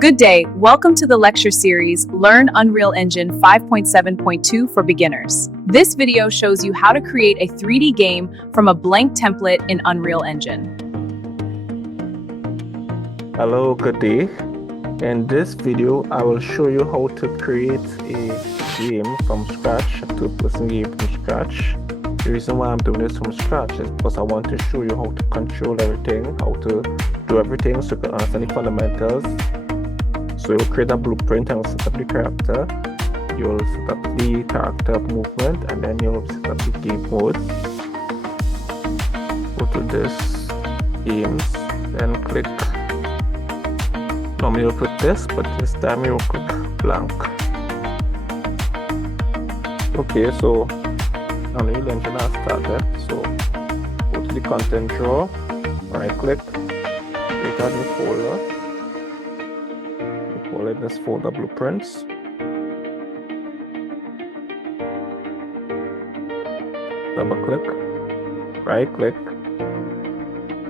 Good day, welcome to the lecture series, Learn Unreal Engine 5.7.2 for Beginners. This video shows you how to create a 3D game from a blank template in Unreal Engine. Hello, good day. In this video, I will show you how to create a game from scratch, a two-person game from scratch. The reason why I'm doing this from scratch is because I want to show you how to control everything, how to do everything so you can understand the fundamentals. So you'll create a blueprint and set up the character. You'll set up the character movement and then you'll set up the game mode. Go to this games, then click. Normally you'll click this, but this time you'll click blank. Okay, so Unreal Engine has started. So go to the content drawer, right click, create a new folder. Call it this folder blueprints. Double click, right click,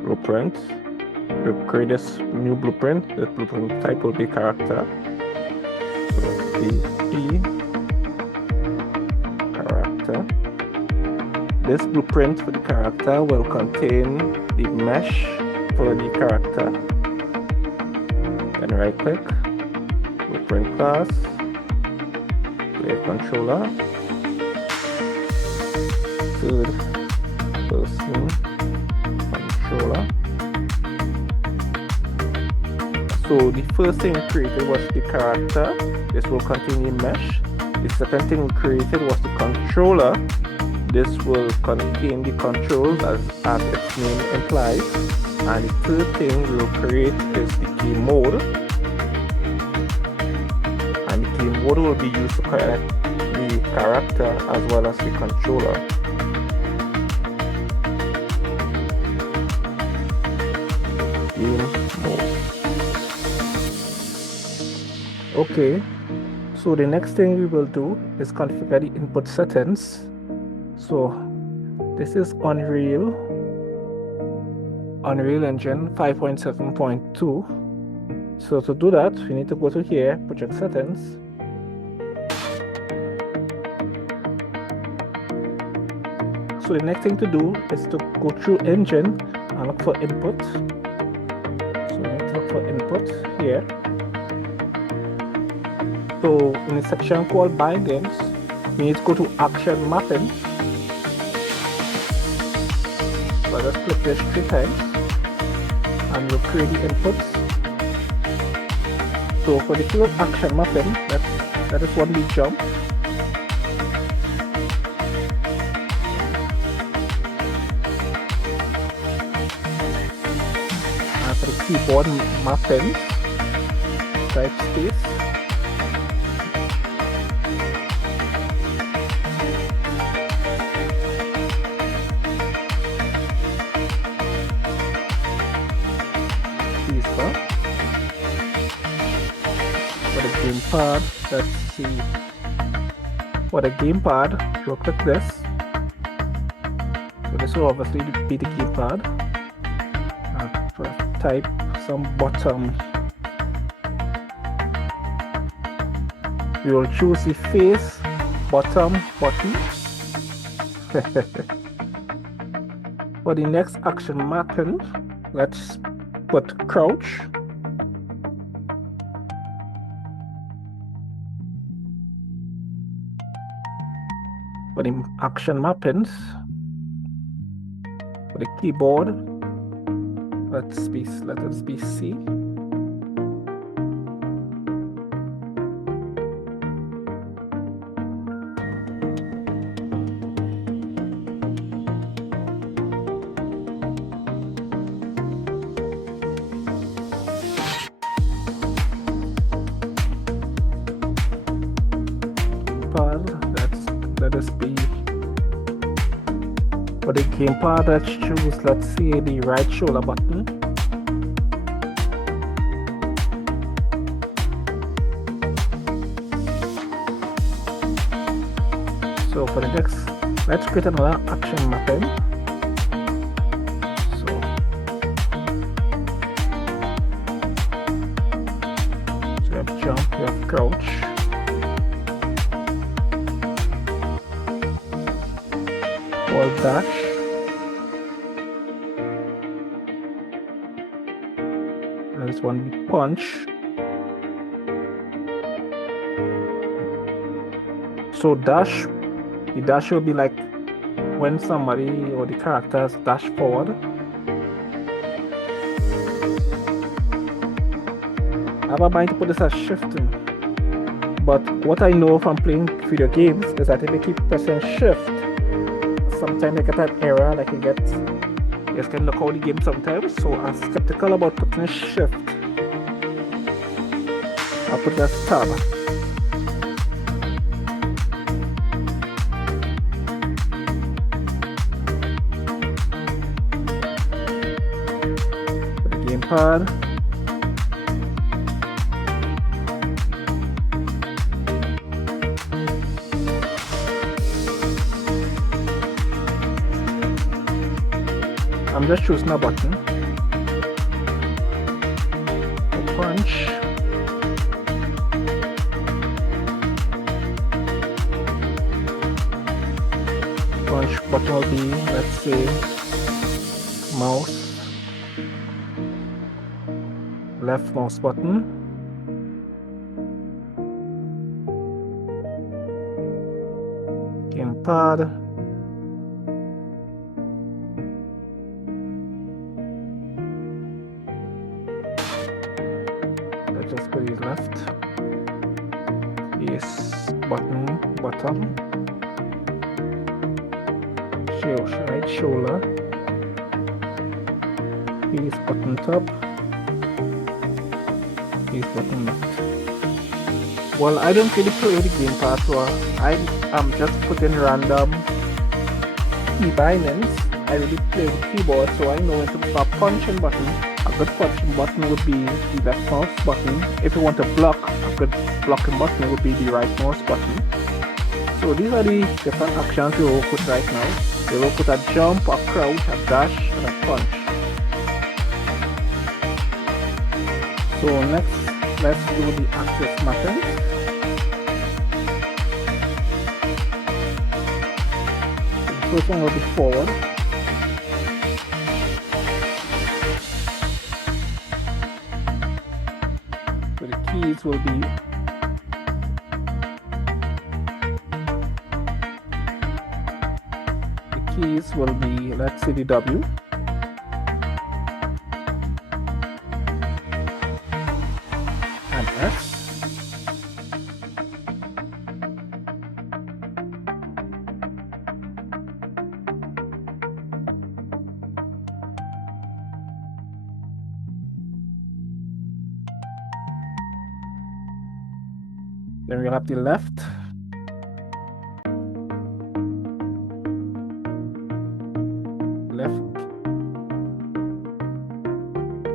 blueprint. You create this new blueprint. The blueprint type will be character. So the character. This blueprint for the character will contain the mesh for the character. Then right click. Blueprint class, player controller, third person controller. So the first thing we created was the character. This will contain the mesh. The second thing we created was the controller. This will contain the controls as its name implies. And the third thing we will create is the game mode. And the game mode will be used to connect the character as well as the controller. Game mode. Okay, so the next thing we will do is configure the input settings. So this is Unreal Engine 5.7.2. So to do that, we need to go to here, project settings. So the next thing to do is to go through engine and look for input. So we need to look for input here. So in the section called bindings, we need to go to action mapping. So I just click this 3 times and we'll create the inputs. So for the first action mapping, that is one big jump. And for the keyboard mapping, type space. For the gamepad, let's see. For the gamepad, we'll click this. So this will obviously be the gamepad. Type some bottom. We will choose the face bottom button. For the next action mapping, let's put crouch. For the action mappings, for the keyboard, let us be C. Let us be. For the gamepad, let's choose, let's say, the right shoulder button. So for the next, let's create another action mapping. So jump, you have crouch. Wall dash. And this one punch. So dash, the dash will be like when somebody or the characters dash forward. I have a mind to put this as shifting, but what I know from playing video games is that if you keep pressing shift, sometimes you get an error, like you just can look out the game sometimes. So I'm skeptical about putting a shift. I'll put that tab. Put the gamepad. I'm just choosing a button. Punch. Punch button will be, let's say, mouse. Left mouse button. Gamepad. Just put it left. Yes, button, bottom. Right shoulder. Yes, button top. Yes, button left. Well, I don't really play the gamepad, so I'm just putting random key bindings. I really play with the keyboard, so I know when to put a punching button. A good punching button would be the left mouse button. If you want to block, a good blocking button would be the right mouse button. So these are the different actions we will put right now. We will put a jump, a crouch, a dash, and a punch. So next, let's do the axis mapping. The first one will be forward. So the keys will be let's say the W, and S. Then we'll have the left.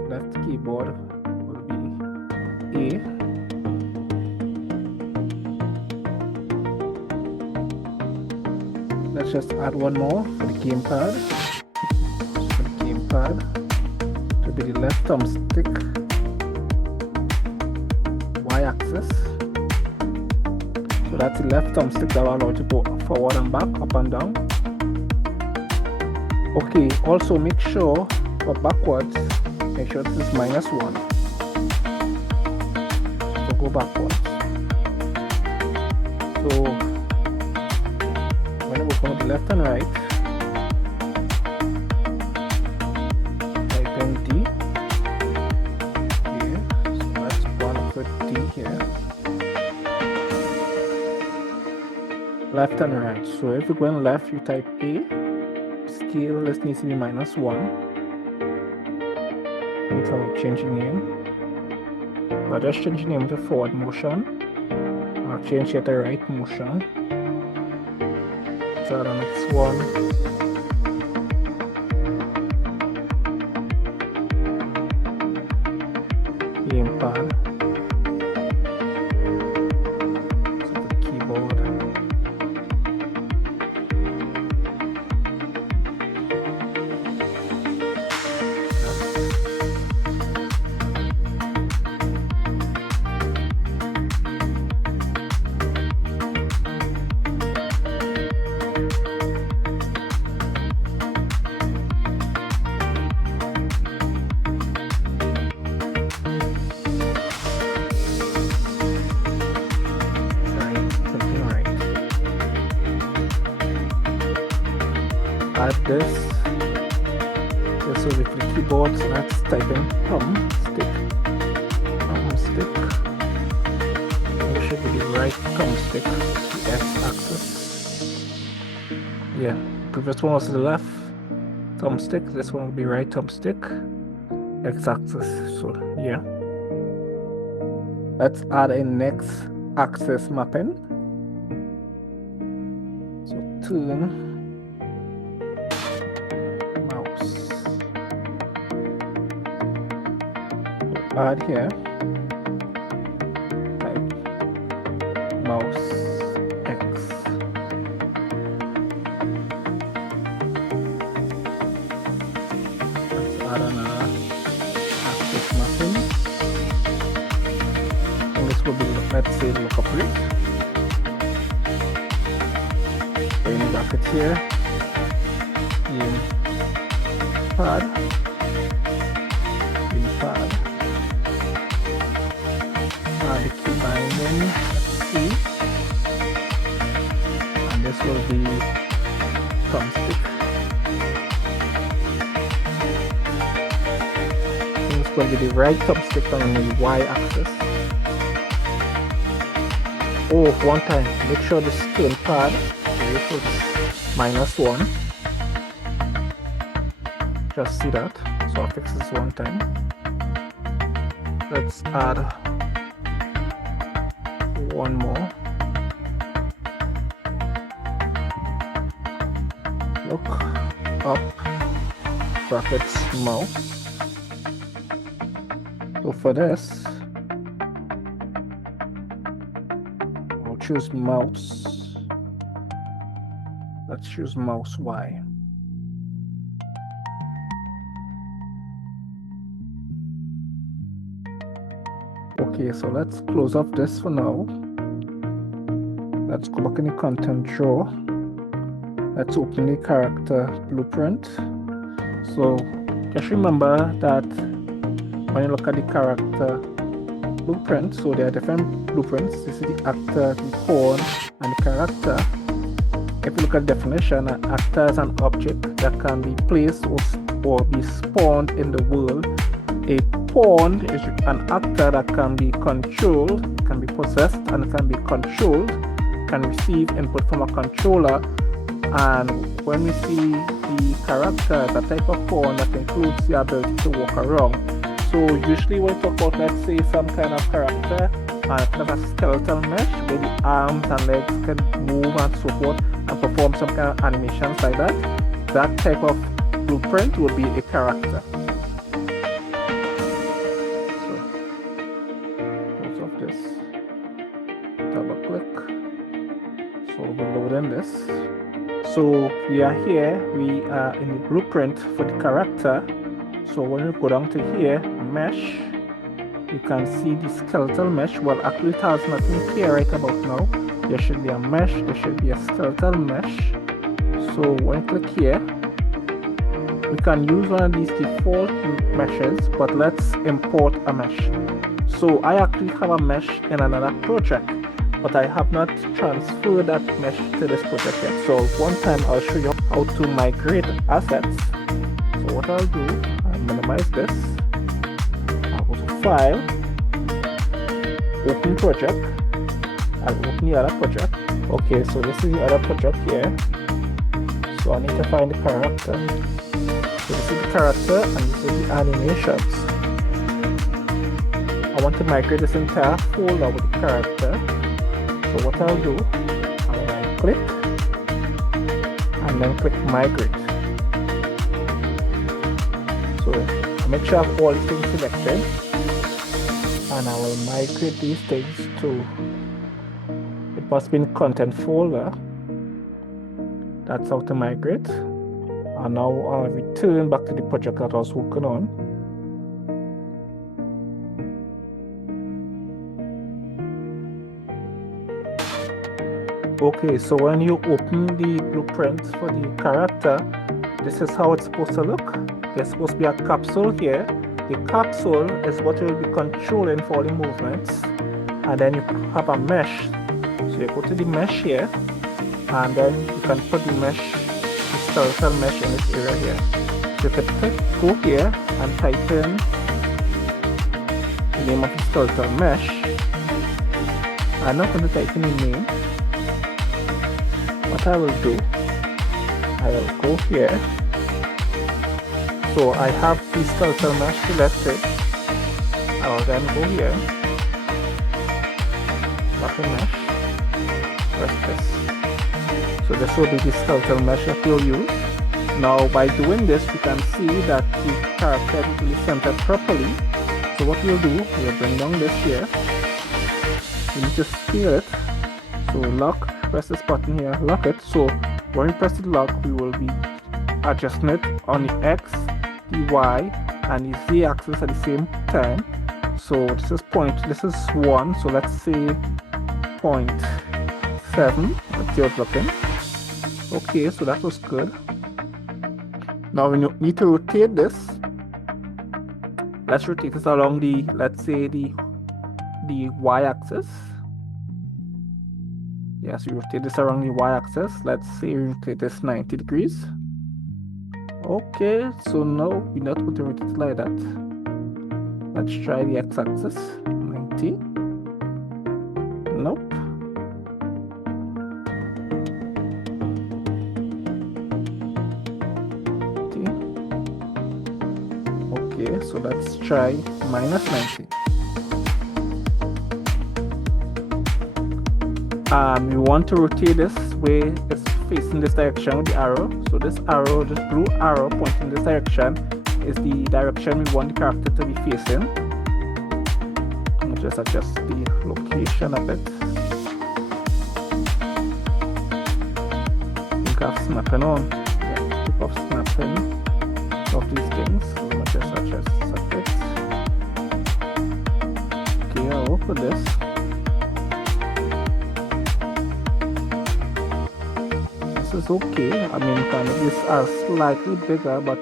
Left keyboard will be A. Let's just add one more for the gamepad. For the gamepad to be the left thumbstick, Y-axis. So that's the left thumbstick that will allow you to go forward and back, up and down. Okay, also make sure for backwards, make sure this is -1. So go backwards. So when you go from the left and right, type in D. Okay, so let's go and put D here. Left and right. So if you're going left, you type A. Scale, this needs to be -1. Without changing name. I'll just change the name to forward motion. I'll change it to right motion. So the next one. Gamepad. So the keyboard. this. This will be for the keyboard, so let's type in thumbstick. It should be the right thumbstick, the x-axis. Yeah, previous one was to the left thumbstick, this one will be right thumbstick, x-axis. So yeah, let's add a next axis mapping. So turn mouse, add here, type mouse x. Let's add another axis mapping. And this will be, let's say, lookup rate. Bring the bracket here. In pad. Add the key binding. Let's see. And this will be thumbstick. This will be the right thumbstick on the y-axis. Oh, one time, make sure this turn pad is -1. Just see that. So I'll fix this one time. Let's add one more. Look up, brackets mouse. So for this, I'll choose mouse. Let's choose mouse Y. Okay, so let's close off this for now. Let's go back in the content drawer. Let's open the character blueprint. So just remember that when you look at the character blueprint, so there are different blueprints. This is the actor, the pawn, and the character. If you look at the definition, an actor is an object that can be placed or be spawned in the world. A pawn is an actor that can be controlled, can be possessed, and can be controlled, can receive input from a controller. And when we see the character, the type of pawn that includes the ability to walk around. So usually when we talk about, let's say, some kind of character, kind of a skeletal mesh where the arms and legs can move and so forth and perform some kind of animations like that, that type of blueprint would be a character. So close off this, double click. So we're loading this. So we are here, we are in the blueprint for the character. So when we go down to here, mesh, you can see the skeletal mesh. Well, actually it has nothing here right about now. There should be a mesh, there should be a skeletal mesh. So when you click here, we can use one of these default meshes, but let's import a mesh. So I actually have a mesh in another project, but I have not transferred that mesh to this project yet. So one time I'll show you how to migrate assets. So what I'll do, I'll minimize this. I'll go to File, Open Project. I'll open the other project. Okay, so this is the other project here. So I need to find the character. So this is the character and this is the animations. I want to migrate this entire folder with the character. So what I'll do, I'll right click and then click migrate. So I make sure I have all these things selected and I will migrate these things to, it must be in content folder. That's how to migrate. And now I'll return back to the project that I was working on. Okay, so when you open the blueprint for the character, this is how it's supposed to look. There's supposed to be a capsule here. The capsule is what you will be controlling for all the movements. And then you have a mesh. So you go to the mesh here, and then you can put the mesh, the skeletal mesh in this area here. So you can go here and type in the name of the skeletal mesh. I'm not going to type in the name. What I will do, I will go here. So I have the skeletal mesh selected. I will then go here, back in mesh, press this. So this will be the skeletal mesh that you'll use. Now by doing this, we can see that the character is really centered properly. So what we'll do, we'll bring down this here. We need to scale it. So lock, press this button here, lock it. So when we press the lock, we will be adjusting it on the X, the Y, and the Z axis at the same time. So this is 1, so let's say 0.7. Let's see what's looking. Okay, so that was good. Now we need to rotate this. Let's rotate this along the, let's say the y-axis. Yes, we rotate this around the y-axis. Let's say we rotate this 90 degrees. Okay, so now we're not going to rotate it like that. Let's try the x-axis. 90. Nope. Okay, so let's try minus 90. We want to rotate this way it's facing this direction with the arrow. So this arrow, this blue arrow pointing this direction, is the direction we want the character to be facing. I'll just adjust the location a bit. Think of snapping on. Yeah, think of snapping of these things. So I'll just adjust a bit. Okay, I'll work with this. This is okay. I mean, kind of these are slightly bigger, but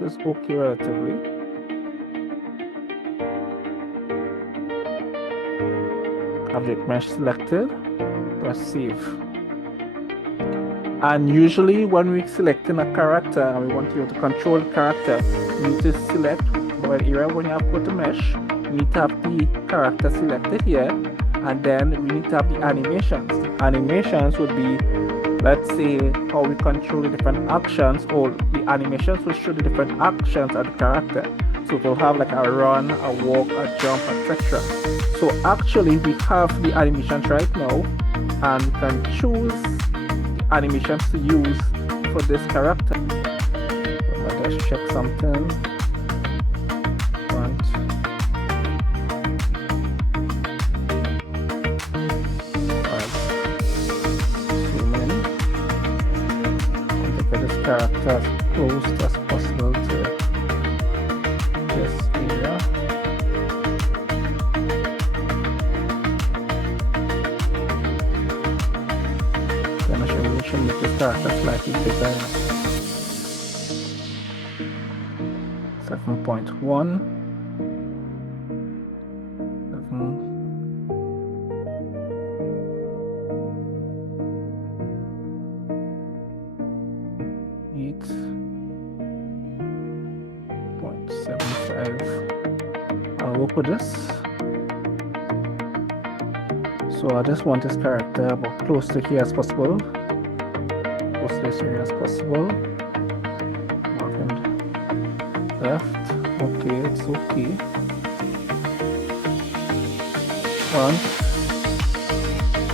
this is okay relatively. Object mesh selected, press save. And usually when we're selecting a character and we want to control the character, we need to select the area when you have put the mesh, we need to have the character selected here, and then we need to have the animations. Animations would be, let's say, how we control the different actions, or the animations will show the different actions of the character. So we'll have like a run, a walk, a jump, etc. So actually we have the animations right now, and we can choose the animations to use for this character. So let's check something. Character as close as possible to this area. Then I should make this character slightly bigger. 7.1. 8.75. I'll work with this. So I just want this character about close to here as possible. Close to this area as possible. Marking left. Okay, it's okay. Front.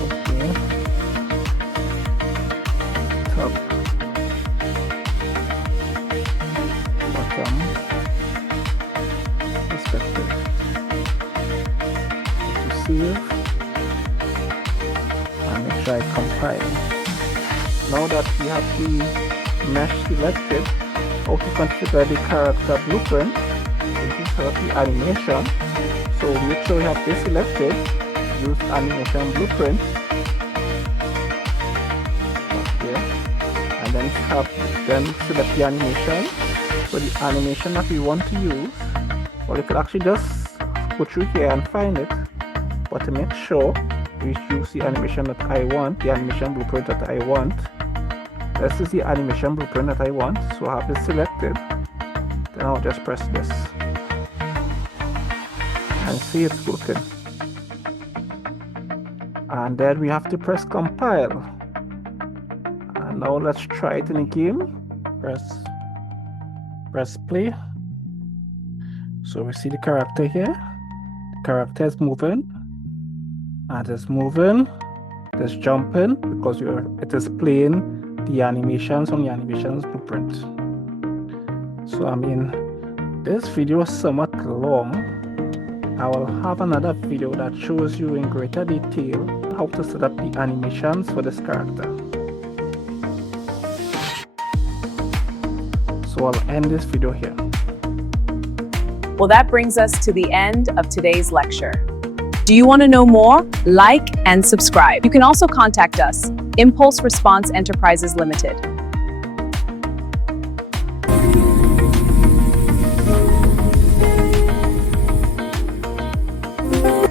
Okay. Top. Perspective. To save and make sure I compile. Now that we have the mesh selected, how to configure the character blueprint, this is the animation. So make sure we have this selected, use animation blueprint here, and then select the animation. So the animation that we want to use, or you could actually just go through here and find it, but to make sure we choose the animation that I want, the animation blueprint that I want. This is the animation blueprint that I want, so I have it selected. Then I'll just press this and see it's working. And then we have to press compile. And now let's try it in a game. Press play. So we see the character here. The character is moving, and it's moving, it's jumping, because it is playing the animations on the animations blueprint. So I mean, this video is somewhat long. I will have another video that shows you in greater detail how to set up the animations for this character. So I'll end this video here. Well, that brings us to the end of today's lecture. Do you want to know more? Like and subscribe. You can also contact us, Impulse Response Enterprises Ltd.